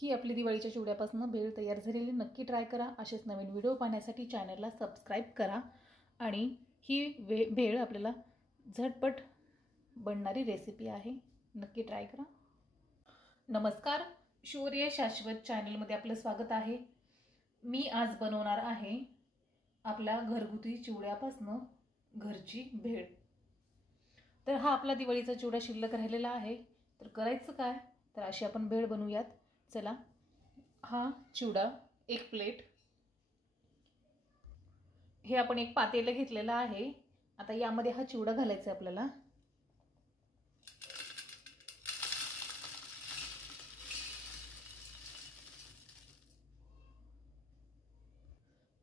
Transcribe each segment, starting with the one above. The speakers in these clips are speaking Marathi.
ही आपली दिवाळीच्या चिवड्यापासून भेळ तयार झालेली नक्की ट्राय करा। असेच नवीन व्हिडिओ पाहण्यासाठी चॅनलला सबस्क्राइब करा आणि ही भेळ आपल्याला झटपट बनणारी रेसिपी आहे, नक्की ट्राय करा। नमस्कार, शौर्य शाश्वत चॅनलमध्ये आपलं स्वागत आहे। मी आज बनवणार आहे आपल्या घरगुती चिवड्यापासून घरची भेळ। तर हा आपला दिवाळीचा चिवडा शिल्लक राहिलेला आहे, तर करायचं काय, तर अशी आपण भेळ बनवूयात। चला, हा चिवडा एक प्लेट, हे आपण एक पातेलं घेतलेलं आहे। आता यामध्ये हा चिवडा घालायचा आहे आपल्याला।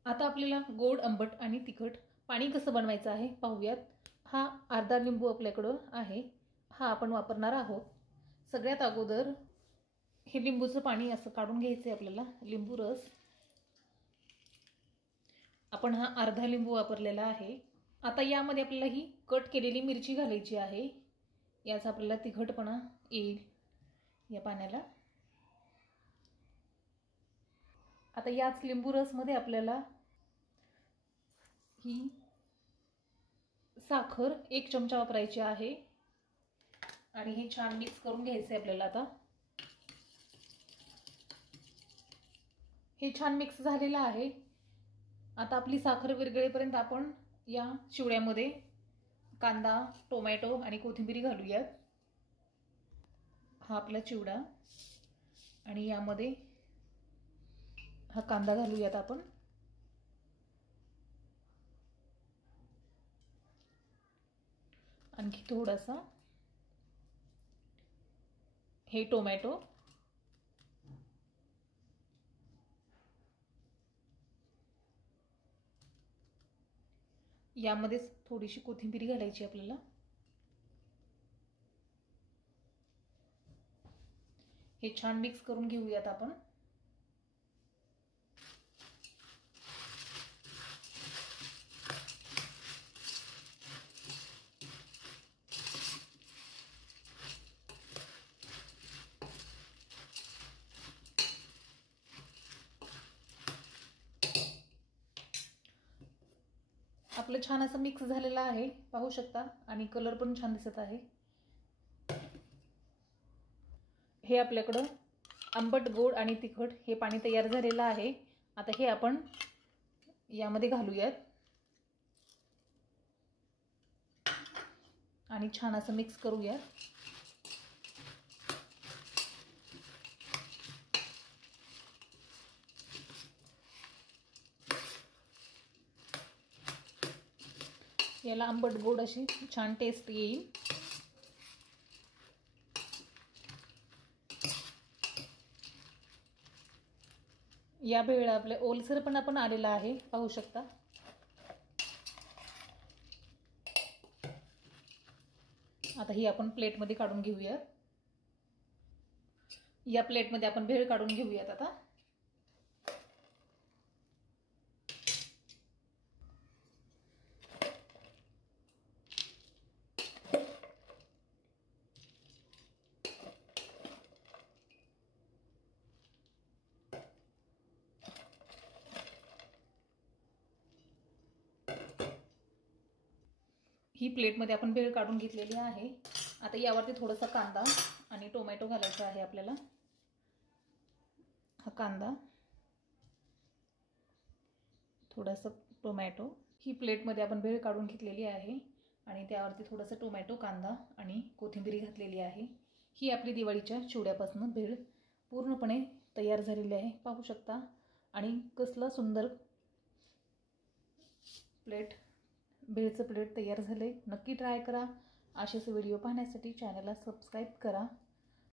आता आपल्याला गोड, आंबट आणि तिखट पाणी कसं बनवायचं आहे पाहूयात। हा अर्धा लिंबू आपल्याकडे आहे, हा आपण वापरणार आहोत। सगळ्यात अगोदर हे लिंबूचं पाणी असं काढून घ्यायचं आहे आपल्याला, लिंबू रस। आपण हा अर्धा लिंबू वापरलेला आहे। आता यामध्ये आपल्याला ही कट केलेली मिरची घालायची आहे, याचा आपल्याला तिखटपणा येईल या पाण्याला। आता याच लिंबू रस मध्ये आपल्याला ही साखर 1 चमचा वापरायची आहे आणि हे छान मिक्स करून घ्यायचे आपल्याला। आता हे छान मिक्स झालेलं आहे। आता आपली साखर विरघळेपर्यंत आपण या चिवड्यामध्ये कांदा, टोमॅटो आणि कोथिंबीर घालूयात। हा आपला चिवडा आणि यामध्ये हा कांदा घालूयात आपण। आणखी थोडासा हे टोमॅटो, यामध्ये थोडीशी कोथिंबीर घालायची आपल्याला। हे छान मिक्स करून घेऊयात आपण। आपलं छान असं मिक्स झालेलं आहे, पाहू शकता, आणि कलर पण छान दिसत आहे। हे आपल्याकडे आंबट, गोड आणि तिखट हे पाणी तयार झालेलं आहे। आता हे आपण यामध्ये घालूयात आणि छान असं मिक्स करूयात। याला आंबट गोड अशी छान टेस्ट येईल। या भेळीला आपले ओलसरपणा पण आलेला आहे, पाहू शकता। आता ही आपण प्लेटमध्ये काढून घेऊयात। या प्लेटमध्ये आपण भेळ काढून घेऊयात आता। ही प्लेटमध्ये आपण भेळ काढून घेतलेली आहे। आता यावरती थोडासा कांदा आणि टोमॅटो घालायचा आहे आपल्याला। हा कांदा, थोडासा टोमॅटो, ही प्लेटमध्ये आपण भेळ काढून घेतलेली आहे आणि त्यावरती थोडासा टोमॅटो, कांदा आणि कोथिंबीर घातलेली आहे। ही आपली दिवाळीच्या चिवड्यापासून भेळ पूर्णपणे तयार झालेली आहे, पाहू शकता। आणि कसला सुंदर भेळचं प्लेट तयार झाले, नक्की ट्राय करा। असेच व्हिडिओ पाहण्यासाठी चॅनलला सबस्क्राइब करा।